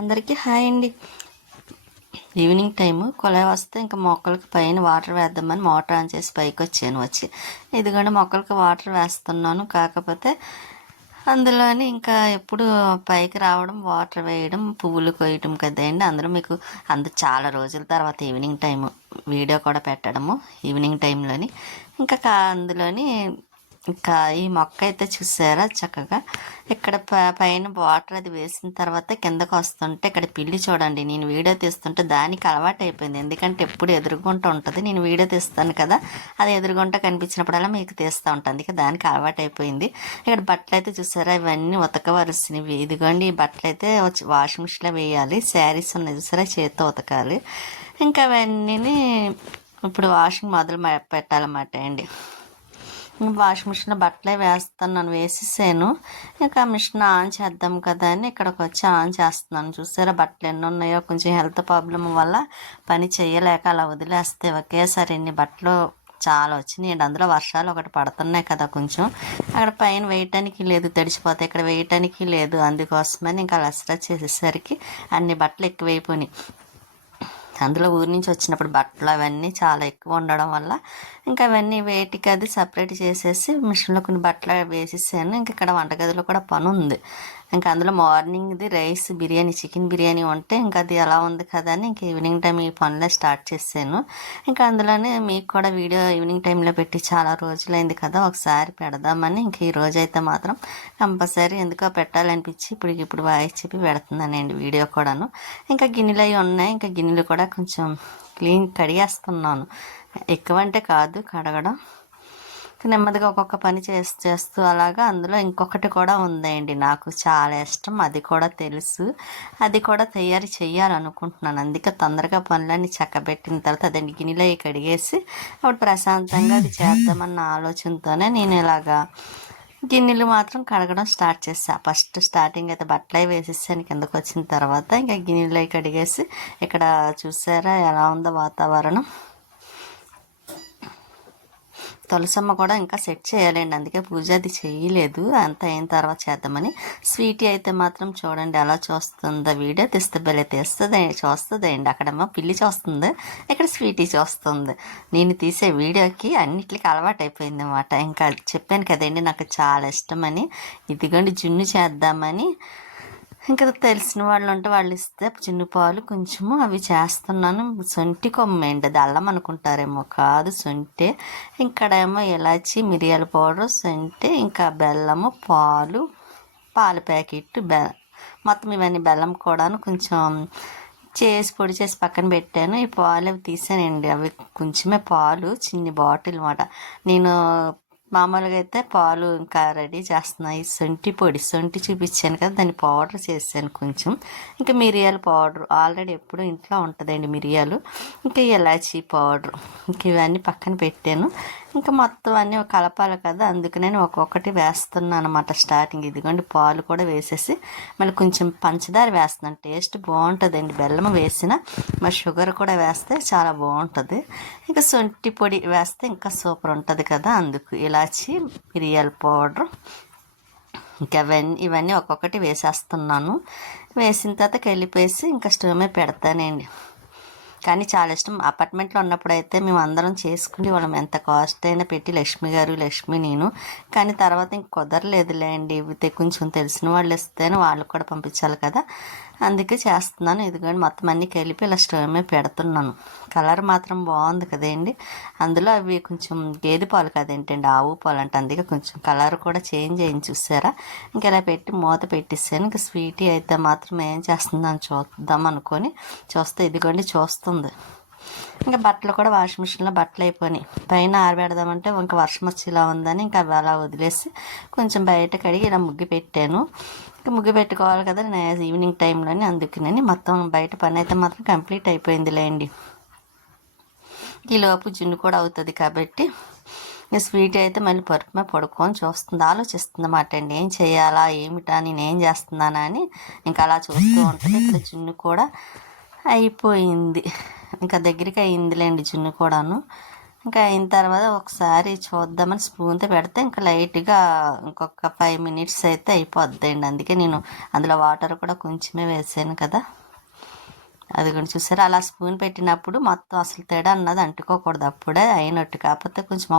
అందరికీ హాయ్ అండి. Evening time కొలాయి వస్తే ఇంకా మొక్కలకి పైన వాటర్ వేద్దామని మోటార్ ఆన్ చేసి పైకి వచ్చి ఇదిగోండి మొక్కలకి వాటర్ వేస్తున్నాను. కాకపోతే అందులోని ఇంకా ఎప్పుడు పైకి రావడం వాటర్ వేయడం పువ్వులు కొయ్యడం కదండి. అందులో చాలా రోజుల తర్వాత ఈవినింగ్ టైము వీడియో కూడా పెట్టడము ఈవినింగ్ టైంలోని అందులోని ఇంకా ఈ మొక్క అయితే చూసారా చక్కగా ఇక్కడ పైన వాటర్ అది వేసిన తర్వాత కిందకు వస్తుంటే ఇక్కడ పిల్లి చూడండి. నేను వీడియో తీస్తుంటే దానికి అలవాటు అయిపోయింది. ఎందుకంటే ఎప్పుడు ఎదురుగుంటూ ఉంటుంది. నేను వీడియో తీస్తాను కదా, అది ఎదురుగుంట కనిపించినప్పుడల్లా మీకు తీస్తూ ఉంటుంది. అందుకే దానికి అలవాటు అయిపోయింది. ఇక్కడ బట్టలు అయితే చూసారా, ఇవన్నీ ఉతకవలసినవి. ఇదిగోండి ఈ బట్టలు అయితే వాషింగ్ మిషన్లో వేయాలి. శారీస్ ఉన్నాయి చూసారా, చేత్తో ఉతకాలి. ఇంకా అవన్నీ ఇప్పుడు వాషింగ్ మొదలు పెట్టాలన్నమాట అండి. వాషింగ్ మిషన్లో బట్టలే వేస్తున్నాను, వేసేసాను. ఇంకా మిషన్ ఆన్ చేద్దాం కదా అని ఇక్కడికి వచ్చి ఆన్ చేస్తున్నాను. చూసారా బట్టలు ఎన్ని ఉన్నాయో. కొంచెం హెల్త్ ప్రాబ్లం వల్ల పని చేయలేక అలా వదిలేస్తే ఒకేసారి ఎన్ని బట్టలు చాలా వచ్చినాయి. అందులో వర్షాలు ఒకటి పడుతున్నాయి కదా, కొంచెం అక్కడ పైన వేయటానికి లేదు, తడిచిపోతాయి. ఇక్కడ వేయటానికి లేదు. అందుకోసమని ఇంకా లసరా చేసేసరికి అన్ని బట్టలు ఎక్కువైపోయినాయి. అందులో ఊరి నుంచి వచ్చినప్పుడు బట్టలు అవన్నీ చాలా ఎక్కువ ఉండడం వల్ల ఇంకా అవన్నీ వేటికి అది సపరేట్ చేసేసి మిషన్లో కొన్ని బట్టలు వేసేసాను. ఇంక ఇక్కడ వంటగదిలో కూడా పని ఉంది. ఇంకా అందులో మార్నింగ్ది రైస్ బిర్యానీ, చికెన్ బిర్యానీ ఉంటే ఇంకా అది ఎలా ఉంది కదా అని ఇంక ఈవినింగ్ టైం ఈ పనులే స్టార్ట్ చేశాను. ఇంకా అందులోనే మీకు కూడా వీడియో ఈవినింగ్ టైంలో పెట్టి చాలా రోజులైంది కదా, ఒకసారి పెడదామని ఇంక ఈ రోజు అయితే మాత్రం కంపల్సరీ ఎందుకో పెట్టాలనిపించి ఇప్పుడు వాయిస్ చెప్పి పెడుతున్నానండి వీడియో కూడాను. ఇంకా గిన్నెలు అవి ఉన్నాయి. ఇంకా గిన్నెలు కూడా కొంచెం కడిగేస్తున్నాను. ఎక్కువ అంటే కాదు కడగడం, నెమ్మదిగా ఒక్కొక్క పని చేస్తూ అలాగా. అందులో ఇంకొకటి కూడా ఉందండి, నాకు చాలా ఇష్టం, అది కూడా తెలుసు, అది కూడా తయారు చేయాలనుకుంటున్నాను. అందుకే తొందరగా పనులన్నీ చక్కబెట్టిన తర్వాత అదండి గిన్నెలో కడిగేసి అప్పుడు ప్రశాంతంగా అది చేద్దామన్న ఆలోచనతోనే నేను ఇలాగా గిన్నెలు మాత్రం కడగడం స్టార్ట్ చేస్తాను. ఫస్ట్ స్టార్టింగ్ అయితే బట్టలు వేసేసాను. కిందకు వచ్చిన తర్వాత ఇంకా గిన్నెలు కడిగేసి ఇక్కడ చూసారా ఎలా ఉందో వాతావరణం. తులసమ్మ కూడా ఇంకా సెట్ చేయాలండి, అందుకే పూజ అది చేయలేదు. అంత అయిన తర్వాత చేద్దామని. స్వీటీ అయితే మాత్రం చూడండి ఎలా చూస్తుందో, వీడియో తీస్తే బెల్లే చూస్తుందండి. అక్కడేమో పిల్లి చూస్తుంది, ఇక్కడ స్వీటీ చూస్తుంది. నేను తీసే వీడియోకి అన్నిటికీ అలవాటు అయిపోయింది అన్నమాట. ఇంకా చెప్పాను కదండి నాకు చాలా ఇష్టమని. ఇదిగోండి జున్ను చేద్దామని ఇంకా తెలిసిన వాళ్ళు ఉంటే వాళ్ళు ఇస్తే చిన్న పాలు కొంచెము అవి చేస్తున్నాను. సొంటి కొమ్మండి, అది అల్లం అనుకుంటారేమో, కాదు సొంటే. ఇక్కడేమో ఇలాచి, మిరియాల పౌడర్, సొంటి, ఇంకా బెల్లము, పాల ప్యాకెట్, మొత్తం ఇవన్నీ బెల్లం కూడాను కొంచెం పొడి చేసి పక్కన పెట్టాను. ఈ పాలు అవి తీసానండి. అవి కొంచెమే పాలు, చిన్ని బాటిల్ అన్నమాట. నేను మామూలుగా అయితే పాలు ఇంకా రెడీ చేస్తున్నాయి. సొంటి చూపించాను కదా, దాన్ని పౌడర్ చేశాను కొంచెం. ఇంకా మిరియాల పౌడర్ ఆల్రెడీ ఎప్పుడు ఇంట్లో ఉంటుందండి మిరియాలు, ఇంకా ఇలాచీ పౌడర్, ఇంక ఇవన్నీ పక్కన పెట్టాను. ఇంకా మొత్తం అన్నీ కలపాలి కదా, అందుకు నేను ఒక్కొక్కటి వేస్తున్నాను అనమాట స్టార్టింగ్. ఇదిగోండి పాలు కూడా వేసేసి మళ్ళీ కొంచెం పంచదార వేస్తున్నాను. టేస్ట్ బాగుంటుందండి బెల్లం వేసిన, మరి షుగర్ కూడా వేస్తే చాలా బాగుంటుంది. ఇంకా సొంటి పొడి వేస్తే ఇంకా సూపర్ ఉంటుంది కదా, అందుకు ఇలాచి, మిరియాల పౌడర్, ఇంకా ఇవన్నీ ఒక్కొక్కటి వేసేస్తున్నాను. వేసిన తర్వాత కలిపేసి ఇంకా స్టవ్ మీద పెడతానండి. కానీ చాలా ఇష్టం. అపార్ట్మెంట్లో ఉన్నప్పుడు అయితే మేము అందరం చేసుకుని వాళ్ళం, ఎంత కాస్ట్ అయినా పెట్టి, లక్ష్మి నేను. కానీ తర్వాత ఇంక కుదరలేదులే అండి. కొంచెం తెలిసిన వాళ్ళు ఇస్తేనే వాళ్ళకి కూడా పంపించాలి కదా, అందుకే చేస్తున్నాను. ఇదిగోండి మొత్తం అన్నీ కలిపి ఇలా స్టవ్ మీద పెడుతున్నాను. కలర్ మాత్రం బాగుంది కదండి. అందులో అవి కొంచెం గేదె పాలు కదేంటండి, ఆవు పాలు అంటే, అందుకే కొంచెం కలర్ కూడా చేంజ్ అయింది చూసారా. ఇంకా ఇలా పెట్టి మూత పెట్టిస్తాను. ఇంకా స్వీటీ అయితే మాత్రం ఏం చేస్తుందని చూద్దాం అనుకొని చూస్తే ఇదిగోండి చూస్తుంది. ఇంకా బట్టలు కూడా వాషింగ్ మిషన్లో బట్టలు అయిపోయినాయి. పైన ఆరబెడదామంటే ఇంకా వర్షం వచ్చేలా ఉందని ఇంకా అవి అలా వదిలేసి కొంచెం బయట కడిగి ఇలా ముగ్గు పెట్టాను. ఇంకా ముగ్గు పెట్టుకోవాలి కదా ఈవినింగ్ టైంలోని, అందుకని మొత్తం బయట పని అయితే మాత్రం కంప్లీట్ అయిపోయిందిలేండి. ఈలోపు జున్ను కూడా అవుతుంది కాబట్టి స్వీట్ అయితే మళ్ళీ పరుపు మీద పడుకొని చూస్తుంది, ఆలోచిస్తుంది అన్నమాట అండి. ఏం చేయాలా ఏమిటా, నేనేం చేస్తున్నానా అని ఇంకా అలా చూస్తూ ఉంటుంది. ఇక్కడ జున్ను కూడా అయిపోయింది, ఇంకా దగ్గరికి అయిందిలేండి జున్ను కూడాను. ఇంకా అయిన తర్వాత ఒకసారి చూద్దామని స్పూన్తో పెడితే ఇంకా లైట్గా ఇంకొక 5 మినిట్స్ అయితే అయిపోద్దండి. అందుకే నేను అందులో వాటర్ కూడా కొంచెమే వేసాను కదా. అది కూడా చూసారా, అలా స్పూన్ పెట్టినప్పుడు మొత్తం అసలు తేడా అన్నది అంటుకోకూడదు, అప్పుడే అయినట్టు. కాకపోతే కొంచెం